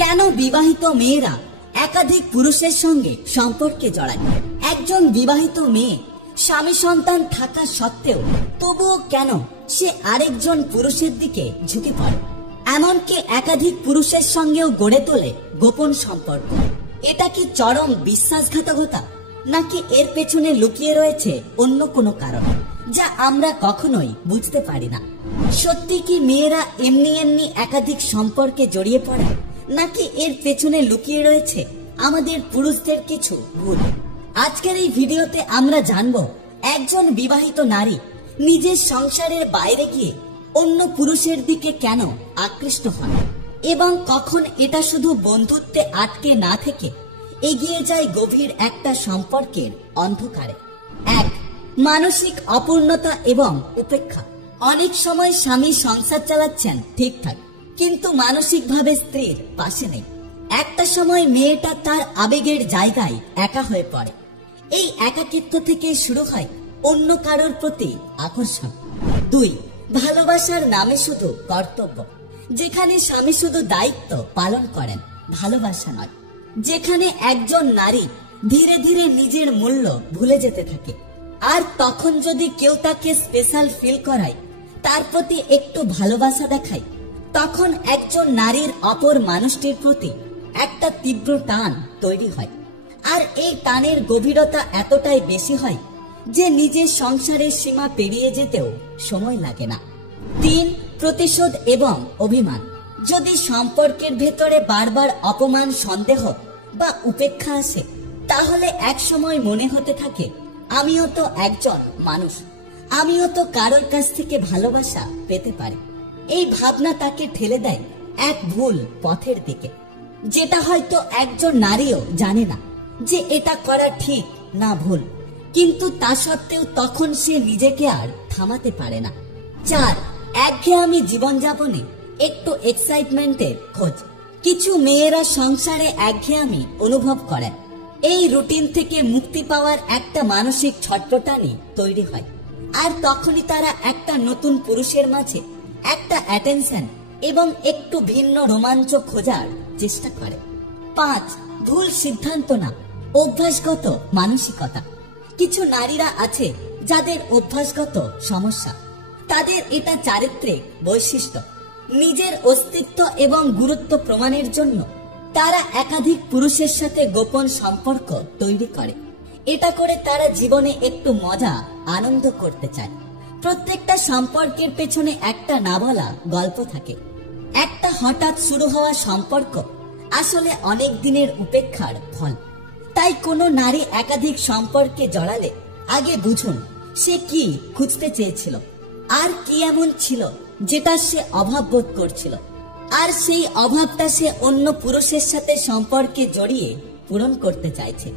কেন বিবাহিত মেয়েরা একাধিক পুরুষের সঙ্গে সম্পর্কে জড়ায়? একজন বিবাহিত মেয়ে স্বামী সন্তান থাকা সত্ত্বেও তবুও কেন সে আরেকজন পুরুষের দিকে ঝুঁকে পড়ে? এমনকি একাধিক পুরুষের সঙ্গেও গড়ে তোলে গোপন সম্পর্ক। এটা কি চরম বিশ্বাসঘাতকতা, নাকি এর পেছনে লুকিয়ে রয়েছে অন্য কোনো কারণ যা আমরা কখনোই বুঝতে পারি না? সত্যি কি মেয়েরা এমনি এমনি একাধিক সম্পর্কে জড়িয়ে পড়ে, নাকি এর পেছনে লুকিয়ে রয়েছে আমাদের পুরুষদের কিছু ভুল? আজকের এই ভিডিওতে আমরা জানব একজন বিবাহিত নারী নিজের সংসারের বাইরে গিয়ে অন্য পুরুষের দিকে কেন আকৃষ্ট হন এবং কখন এটা শুধু বন্ধুত্বে আটকে না থেকে এগিয়ে যায় গভীর একটা সম্পর্কের অন্ধকারে। 1. মানসিক অপূর্ণতা এবং উপেক্ষা। অনেক সময় স্বামী সংসার চালাচ্ছেন ঠিকঠাক, কিন্তু মানসিকভাবে স্ত্রীর পাশে নেই। একটা সময় মেয়েটা তার আবেগের জায়গায় একা হয়ে পড়ে। এই একাকিত্ব থেকে শুরু হয় অন্য কারোর প্রতি আকর্ষণ। 2. ভালোবাসার নামে শুধু কর্তব্য। যেখানে স্বামী শুধু দায়িত্ব পালন করেন, ভালোবাসা নয়। যেখানে একজন নারী ধীরে ধীরে নিজের মূল্য ভুলে যেতে থাকে, আর তখন যদি কেউ তাকে স্পেশাল ফিল করায়, তার প্রতি একটু ভালোবাসা দেখায়, তখন একজন নারীর অপর মানুষটির প্রতি একটা তীব্র টান তৈরি হয়। আর এই টানের গভীরতা এতটাই বেশি হয় যে নিজের সংসারের সীমা পেরিয়ে যেতেও সময় লাগে না। 3. প্রতিশোধ এবং অভিমান। যদি সম্পর্কের ভেতরে বারবার অপমান, সন্দেহ বা উপেক্ষা আসে, তাহলে এক সময় মনে হতে থাকে আমিও তো একজন মানুষ, আমিও তো কারোর কাছ থেকে ভালোবাসা পেতে পারি। এই ভাবনা তাকে ঠেলে দেয় এক ভুল পথের দিকে, যেটা হয়তো একজন নারীও জানে না যে এটা করা ঠিক না ভুল, কিন্তু তা সত্ত্বেও তখন সে নিজেকে আর থামাতে পারে না। 4. একঘেয়েমি জীবনযাপনে একটু এক্সাইটমেন্টের খোঁজ। কিছু মেয়েরা সংসারে একঘেয়েমি অনুভব করেন। এই রুটিন থেকে মুক্তি পাওয়ার একটা মানসিক ছটফটানি তৈরি হয়, আর তখনই তারা একটা নতুন পুরুষের মাঝে একটা অ্যাটেনশন এবং একটু ভিন্ন রোমাঞ্চ খোঁজার চেষ্টা করে। 5. ভুল সিদ্ধান্ত না, অভ্যাসগত মানসিকতা। কিছু নারীরা আছে যাদের অভ্যাসগত সমস্যা। তাদের এটা চারিত্রিক বৈশিষ্ট্য। নিজের অস্তিত্ব এবং গুরুত্ব প্রমাণের জন্য তারা একাধিক পুরুষের সাথে গোপন সম্পর্ক তৈরি করে। এটা করে তারা জীবনে একটু মজা, আনন্দ করতে চায়। প্রত্যেকটা সম্পর্কের পেছনে একটা না বলা গল্প থাকে। একটা হঠাৎ শুরু হওয়া সম্পর্ক আসলে অনেক দিনের উপেক্ষার ফল। তাই কোনো নারী একাধিক সম্পর্কে জড়ালে আগে বুঝুন সে কি খুঁজতে চেয়েছিল, আর কি এমন ছিল যেটা সে অভাব বোধ করছিল, আর সেই অভাবটা সে অন্য পুরুষের সাথে সম্পর্কে জড়িয়ে পূরণ করতে চাইছে।